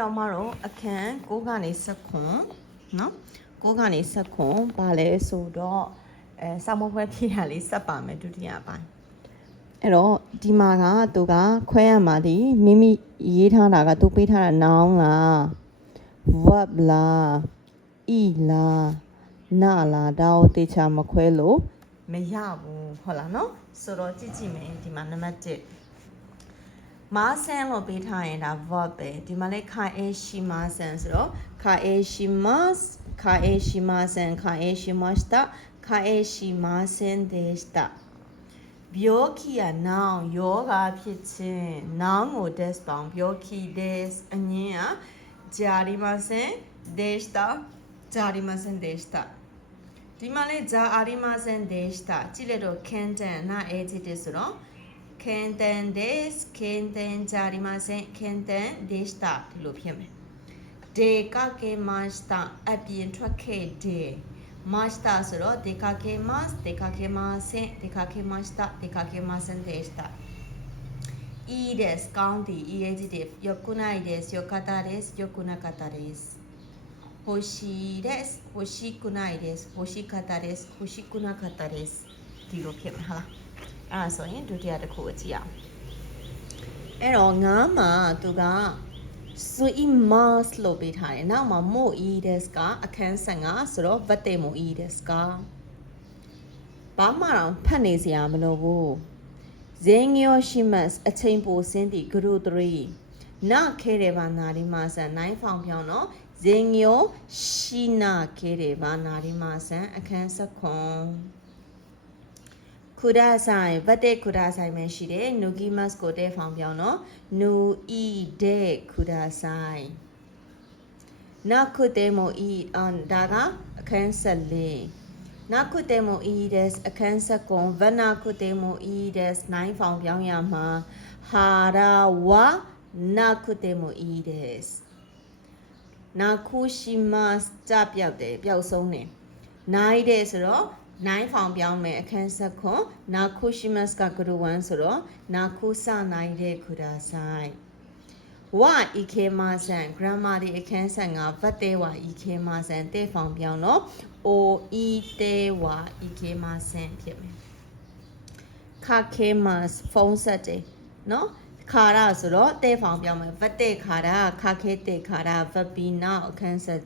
တော့မတော့အခန်း6ကနေ7ခွန်နော်6ကနေ7ခွန်ဘာလဲဆိုတော့အဲစာမဖွဲဖြည့်တာလေးစက်ပါမယ်ဒုတိယပိုင်းအဲ့တော့ဒီမှာကသူကခွဲရမှာဒီမိမိရေးထားတာကသူပေးထားတာ noun လား verb လား e လားနာလားဒါကိုတေချာမခွဲလို့မရဘူးဟုတ်လားနော်ဆိုတော့ကြည့်ကြည့်မယ်ဒီမှာနံပါတ်1 မာဆန်လို့ပေးထားရင်ဒါ verb ပဲဒီမှာလဲခာအေရှိမာဆန်ဆိုတော့ခာအေရှိမတ်ခာအေရှိမာဆန်ခာအေရှိမတ်တာခာအေရှိမာဆန်ဒေစတာပြောခီယာနောင်ယောဂဖြစ်ခြင်းနောင်ကို des ပေါင်းပြောခီ des အငင်းကဂျာဒီမာဆန်ဒေစတာဂျာဒီမာဆန်ဒေစတာဒီမှာလဲဂျာအာဒီမာဆန်ဒေစတာကြည့်လိုက်တော့ can တန်နာ adjective ဆိုတော့ ကန်တန်ဒက်စ်ကန်တန်ဂျာရီမာဆန်ကန်တန်ဒေးတာဒီလိုဖြစ်မယ်ဒေကကေမတ်စတာအပြင်ထွက်ခဲ့ဒေမတ်စတာဆိုတော့ဒေကကေမတ်ဒေကကေမဆန်ဒေကကေမတ်စတာဒေကကေမဆန်ဒေးတာ E ですカウンティ E エジティブよくないですよかったですよくなかったです欲しいです欲しくないです欲しかったです欲しくなかったですဒီလိုဖြစ်မှာဟာလား အဲ့ဒါဆိုရင်ဒုတိယတစ်ခုကိုကြည့်အောင်အဲ့တော့ငါးမှာသူက sweet mass လို့ပေးထားတယ်နောက်မှာ mo e des ကအခန်းဆက်ငါဆိုတော့ vate mo e des ကဘာမှတော့ဖတ်နေစရာမလိုဘူးဇင်ညောရှိမတ်အချိန်ပိုစင်းတီဂရု3နာခဲတယ်ပါနာဒီမာဆန်နိုင်ဖောင်ဖြောင်းနော်ဇင်ညောရှိနာခဲတယ်ပါနာဒီမာဆန်အခန်းဆက် ခွန်ခုဒါဆိုင်ဗတ်တဲ့ခုဒါဆိုင်ပဲရှိတယ်နူဂီမတ်ကိုတဲ့ဖောင်ပြောင်းနော်နူအီတဲ့ခုဒါဆိုင်နာခုတဲ့မိုအီအန်ဒါကအခန်းဆက်လေးနာခုတဲ့မိုအီဒက်အခန်းဆက်ကွန်ဗနာခုတဲ့မိုအီဒက်နိုင်ဖောင်ပြောင်းရမှာဟာရာဝနာခုတဲ့မိုအီဒက်နာခုရှိမတ်ကြပြောက်တယ်ပျောက်ဆုံးတယ်နိုင်တယ်ဆိုတော့ နိုင်ဖောင်ပြောင်းမယ်အခန်းဆက်ခွန်နာခုရှိမတ်ကဂရုဝန်ဆိုတော့နာခုစနိုင်တဲ့ခုဒါဆိုင်ဝဤခေမဆန် grammar ဒီအခန်းဆက်ငါဗတ်တဲဝဤခေမဆန်တဲ့ဖောင်ပြောင်းတော့ o e တဲဝဤခေမဆန်ဖြစ်မယ်ခခေမတ်ဖုန်းဆက်တယ်နော်ခါရဆိုတော့တဲ့ဖောင်ပြောင်းမယ်ဗတ်တဲ့ခါရခခေတဲ့ခါရဗတ်ပီနောက်အခန်းဆက်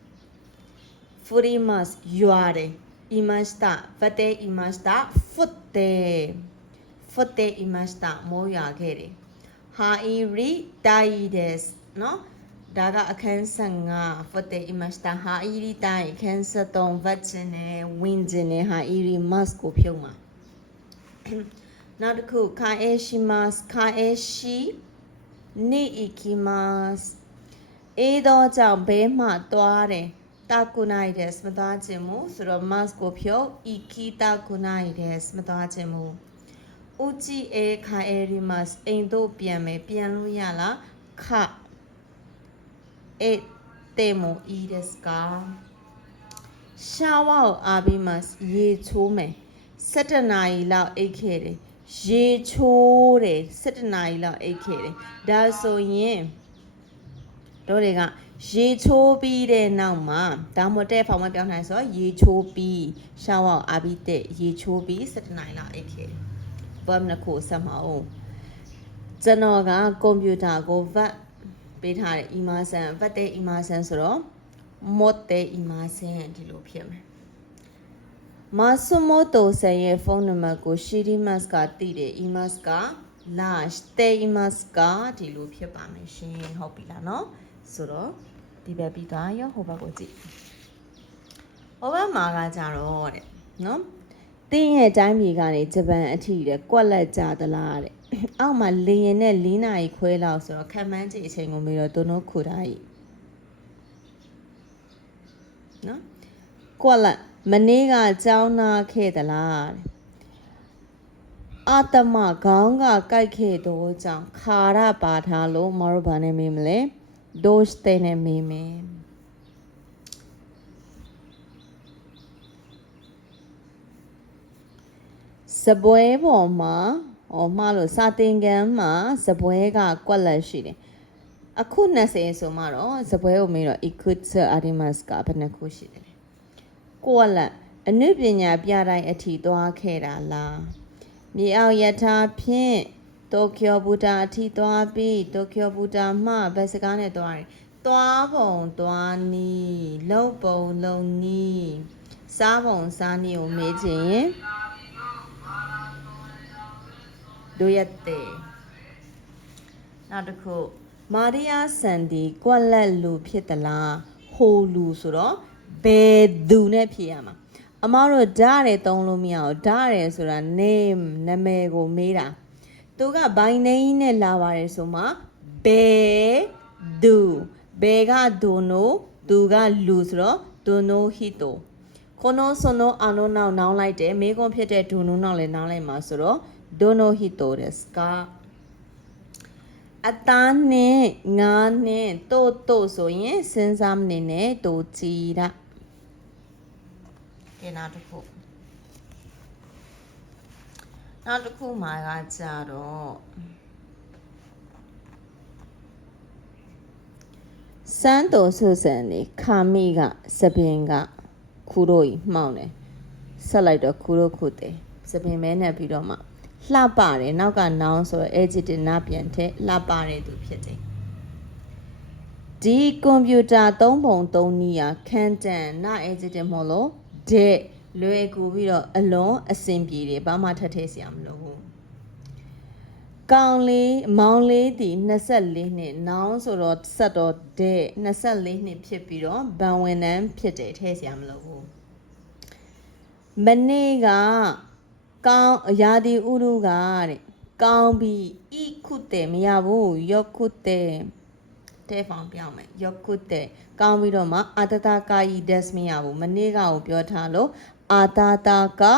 6 furimas ရွာတယ် いました。ふていました。ふて。ふていました。もうやけり。いりたいです。の？だが、ケンさんがふていました。入りたい。ケンさとん、ばチね、ウィンズネ、いります。こぴょま。なるく、返します。返しに行きます。えどじゃ、べまとあれ。 ကြောင့်ဘဲမှသွားတယ်တာကူနိုင်တယ်မသွားခြင်းမူဆိုတော့ mask ကိုဖြုတ် iki တာကူနိုင်တယ်မသွားခြင်းမူဥကြည့်အေခါအေရီမတ်အိမ်တို့ပြန်မယ်ပြန်လို့ရလားခအေတေမိုအီဒက်စကာရှာဝါကိုအားပြီးမှရေချိုးမယ်7နာရီလောက်အိတ်ခဲ့တယ်ရေချိုးတယ်7နာရီလောက်အိတ်ခဲ့တယ်ဒါဆိုရင်တို့တွေက ရေချိုးပြီးတဲ့နောက်မှာဒါမှမဟုတ်တဲ့ဖောင်မပြောင်းနိုင်ဆိုရေချိုးပြီးရှောင်းအောင်အာပြီးတဲ့ရေချိုးပြီး7နိုင်လောက်အိတ်ခဲ့ဘာမနခုဆက်မအောင်ကျွန်တော်ကကွန်ပျူတာကိုဗတ်ပေးထားတဲ့ immersion ဗတ်တဲ့ immersion ဆိုတော့ mod တဲ့ immersion ဒီလိုဖြစ်မယ်မဆူမိုတိုဆန်ရဲ့ဖုန်းနံပါတ်ကိုရှီဒီမတ်ကတည်တယ်။ email က lash တဲ့ email ကဒီလိုဖြစ်ပါမယ်ရှင်။ဟုတ်ပြီလားနော်။ ဆိုတော့ဒီဘက်ပြီးသွားရောဟိုဘက်ကိုကြည့်ဟိုဘက်မှာကကြတော့တဲ့နော်တင်းရဲ့တိုင်းပြည်ကနေဂျပန်အထိတဲ့ကွက်လက်ကြသလားတဲ့အောက်မှာလေရင်နဲ့၄နာရီခွဲလောက်ဆိုတော့ခံမှန်းကြည့်အချိန်ကိုမေးတော့သူတို့ခုထားကြီးနော်ကွက်လက်မနေ့ကကြောင်းနာခဲ့သလားတဲ့အာတမခေါင်းကကြိုက်ခဲ့တော့ကြောင့်ခါရပါထားလို့မတို့ဘာနဲ့မေးမလဲ doste ne meme စပွဲပေါ်မှာဟောမှားလို့စာသင်ခန်းမှာစပွဲကကွက်လက်ရှိတယ်အခု20ဆိုမှတော့ဇပွဲကိုမေးတော့ ikutsu arimasu ကဘယ်နှခုရှိတယ်လဲကိုကလည်းအနုပညာပြတိုင်းအထီသွားခဲ့တာလားမြေအောက်ယထာဖြင့် တိုကျိုဘူတာအထီသွားပြီးတိုကျိုဘူတာမှဘယ်စကားနဲ့သွားတယ်သွားပုံသွားနီးလုံပုံလုံနီးစားပုံစားနီးကိုမေးချင်ရင်တို့ရက်တဲ့နောက်တစ်ခုမာရီယာဆန်ဒီကွက်လက်လူဖြစ်သလားဟိုလူဆိုတော့ဘယ်သူနဲ့ဖြစ်ရမှာအမတို့ဓာတ်ရဲသုံးလို့မရအောင်ဓာတ်ရဲဆိုတာ name နာမည်ကိုမေးတာ သူက by name နဲ့လာပါတယ်ဆိုမှဘယ်သူဘယ်ကဒိုနိုသူကလူဆိုတော့ဒိုနိုဟီတိုကိုနိုဆိုနိုအာနိုနောက်နောင်းလိုက်တယ်မေကွန်ဖြစ်တဲ့ဒိုနိုနောက်လည်းနောင်းလိုက်မှာဆိုတော့ဒိုနိုဟီတိုですကအသားနဲ့ငါးနဲ့တို့တို့ဆိုရင်စဉ်းစားမနေနဲ့တို့ကြည်တာကဲနောက်တစ်ခု နောက်တစ်ခုမှာကကြတော့စန်းတော်ဆုစံနေခါမိကစပင်ကခူတို့ကြီးမှောင်းတယ်ဆက်လိုက်တော့ခူတို့ခုတယ်စပင်မဲနဲ့ပြီးတော့မှလှပတယ်နောက်ကနောင်းဆိုတော့ adjective နာပြန်ထက်လှပတဲ့သူဖြစ်တယ်ဒီကွန်ပျူတာသုံးပုံသုံးနည်းอ่ะခန်းတန်နာ adjective မဟုတ်လို့တဲ့ လွယ်ကူပြီးတော့အလွန်အဆင်ပြေတယ်ဘာမှထပ်ထည့်စရာမလိုဘူးကောင်လေးမောင်လေးဒီ24နှစ်နောင်းဆိုတော့ဆက်တော့တဲ့24နှစ်ဖြစ်ပြီးတော့ဗန်ဝင်နန်းဖြစ်တယ်ထည့်စရာမလိုဘူးမနေ့ကကောင်းရာဒီဥရုကတဲ့ကောင်းပြီးဤခုတဲ့မရဘူးယောခုတဲ့တဲဖောင်ပြောင်းမယ်ယောခုတဲ့ကောင်းပြီးတော့မှအာတတကာယီဒက်မရဘူးမနေ့ကကိုပြောထားလို့ အာတတကာ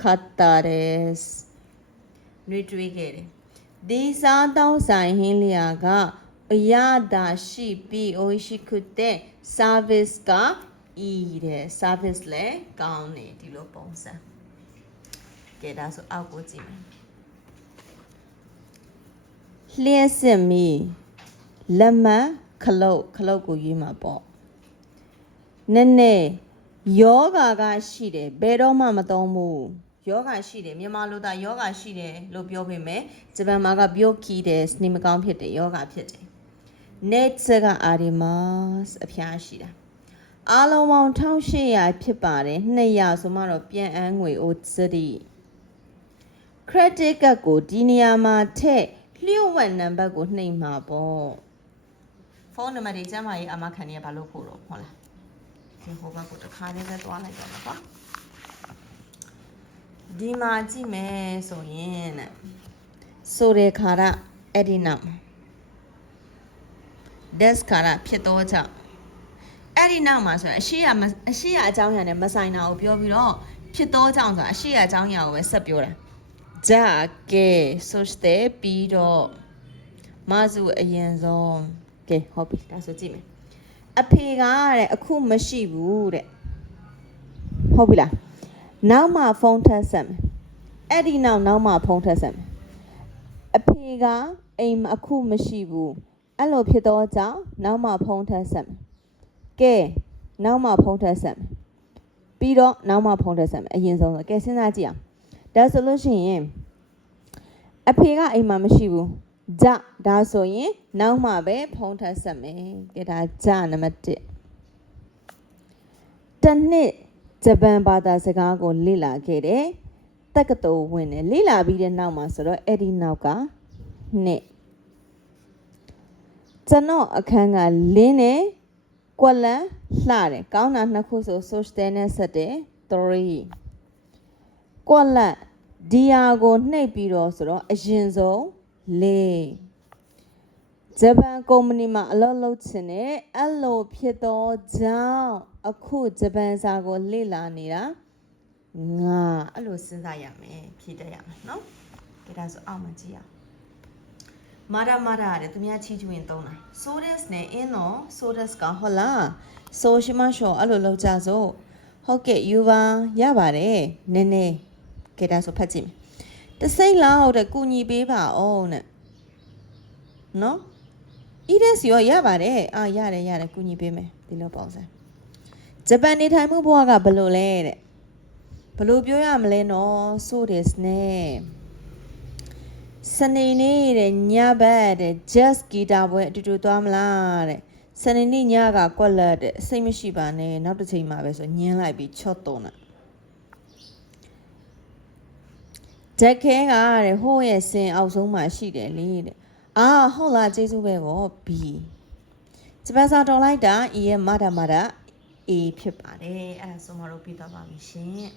ခတ်တာရက်နှွေးတွေးခဲ့တယ်ဒီစားတောင်းဆိုင်ဟင်းလျာကအရသာရှိပြီးအိုရှိခုတဲ့ service ကဤတဲ့ service လဲကောင်းနေဒီလိုပုံစံကဲဒါဆိုအောက်ကိုကြည့်မယ်လျှက်စစ်မီလက်မခလုတ်ခလုတ်ကိုရွေးမှာပေါ့နည်းနည်း ယောဂါကရှိတယ်ဘယ်တော့မှမသုံးဘူးယောဂါရှိတယ်မြန်မာလိုသာယောဂါရှိတယ်လို့ပြောပေမဲ့ဂျပန်မှာကပြောခီးတယ်စနေမကောင်းဖြစ်တယ်ယောဂါဖြစ်တယ် net ကအာရီမတ်အဖျားရှိတာအားလုံးပေါင်း1800ဖြစ်ပါတယ်200ဆိုမှတော့ပြန်အန်းငွေ OCD credit card ကိုဒီနေရာမှာထည့်လျှို့ဝှက်နံပါတ်ကိုနှိပ်မှာပေါ့ဖုန်းနံပါတ်တွေကျမ်းမာရေးအမခံနေရဘာလို့ဖို့တော့ဟုတ်လား ဒီဟိုဘက်ကိုတစ်ခါလေးပဲသွားလိုက်တော့မှာပါဒီမှာကြည့်မယ်ဆိုရင်တဲ့ဆိုတဲ့ခါရအဲ့ဒီနောက် desk ခါရဖြစ်တော့ကြောင့်အဲ့ဒီနောက်မှာဆိုရင်အရှိရမအရှိရအကြောင်းအရာနဲ့မဆိုင်တာကိုပြောပြီးတော့ဖြစ်တော့ကြောင့်ဆိုတာအရှိရအကြောင်းအရာကိုပဲဆက်ပြောတာじゃあけそしてပြီးတော့မဆုအရင်ဆုံးကဲဟုတ်ပြီဒါဆိုကြည့်မယ် အဖေကတဲ့အခုမရှိဘူးတဲ့ဟုတ်ပြီလားနောက်မှဖုန်းထပ်ဆက်မယ်အဲ့ဒီနောက်နောက်မှဖုန်းထပ်ဆက်မယ်အဖေကအိမ်အခုမရှိဘူးအဲ့လိုဖြစ်တော့ကြောင့်နောက်မှဖုန်းထပ်ဆက်မယ်ကဲနောက်မှဖုန်းထပ်ဆက်မယ်ပြီးတော့နောက်မှဖုန်းထပ်ဆက်မယ်အရင်ဆုံးဆိုကဲစဉ်းစားကြည့်အောင်ဒါဆိုလို့ရှိရင်အဖေကအိမ်မှာမရှိဘူးဂျ ဒါဆိုရင်နောက်မှပဲဖုန်းထပ်ဆက်မယ်ကဲဒါဂျနံပါတ်1တစ်နှစ်ဂျပန်ဘာသာစကားကိုလေ့လာခဲ့တယ်တက္ကသိုလ်ဝင်တယ်လေ့လာပြီးတဲ့နောက်မှာဆိုတော့အဲ့ဒီနောက်ကနှစ်ကျွန်တော်အခန်းကလင်းတယ်ကွက်လန်လှတယ်ကောင်းတာနှစ်ခုဆို social နဲ့ဆက်တယ်3ကွက်လန်ဒီယာကိုနှိပ်ပြီးတော့ဆိုတော့အရင်ဆုံးလေး ဂျပန်ကုမ္ပဏီမှာအလုပ်လုပ်ချင်တယ်အဲ့လိုဖြစ်တော့ကြောင့်အခုဂျပန်စာကိုလေ့လာနေတာငါအဲ့လိုစဉ်းစားရမယ်ဖြည့်တတ်ရမယ်နော်ဒါဆိုအောက်မှာကြည့်အောင်မာရာမာရာတဲ့သူများချီးကျူးရင်သုံးတာ sodas နဲ့ in တော့ sodas ကဟုတ်လား so ရှိမရှို့အဲ့လိုလောက်ကြစို့ဟုတ်ကဲ့ယူပါရပါတယ်နည်းနည်းကဲဒါဆိုဖတ်ကြည့်မယ်တစိမ့်လောက်တဲ့ကုညီပေးပါအောင်တဲ့နော် အီဒက်စီရောရပါတယ်အာရတယ်ရတယ်ကူညီပေးမယ်ဒီလိုပုံစံဂျပန်နေထိုင်မှုဘဝကဘယ်လိုလဲတဲ့ဘယ်လိုပြောရမလဲနော်ဆိုတယ်စနေစနေနေ့တဲ့ညဘက်တဲ့ jazz guitar ပွဲအတူတူသွားမလားတဲ့စနေနေ့ညကကွက်လက်တဲ့စိတ်မရှိပါနဲ့နောက်တစ်ချိန်မှာပဲဆိုညင်းလိုက်ပြီးချော့သွန်းတာတက်ခဲကတဲ့ဟိုးရဲ့ဆင်အောက်ဆုံးမှာရှိတယ်လေတဲ့ အာဟုတ်လားကျေးဇူးပဲဗော B ဂျပန်စာတော်လိုက်တာ E ရဲ့မတာမတာ A ဖြစ်ပါတယ်အဲ့ဒါဆိုမှတော့ပြီးသွားပါပြီရှင်